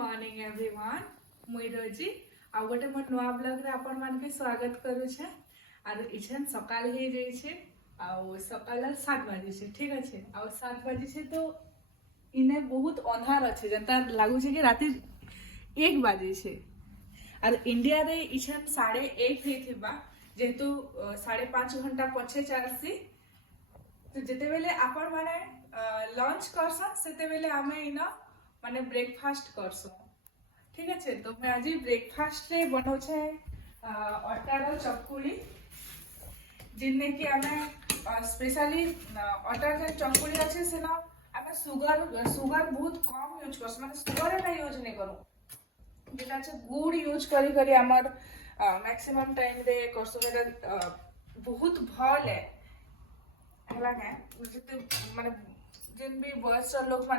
Morning everyone मुई रोजी आ गोटे मोर नुआ ब्लॉग रे आपण मान के स्वागत करू छे। आर इछन सकाल हे जाई छे आ सकाल 7 बजे छे। ठीक अछि आ 7 बजे छे तो इने बहुत अंधार अछि जनता लागु छे कि राती 1 बजे छे। आर इंडिया रे इछन 1:30 हे थिबा जेतु 5.5 घंटा पछे चालसी। तो जेते बेले आपण माने लंच करसन सेते बेले आमे इना माने ब्रेकफास्ट करसो। ठीक है तो मैं आज ब्रेकफास्ट रे बनाऊ छे अटार चकुली जिनने कि आमे स्पेशली अटार जे चकुली अछि से ना आमे सुगर बहुत कम यूज करसो माने सुगर ना यूज नहीं करू जेटा छै गुड़ यूज करी करी हमर मैक्सिमम टाइम रे करसो बेटा बहुत भल है हला के माने जिन भी बयस लोग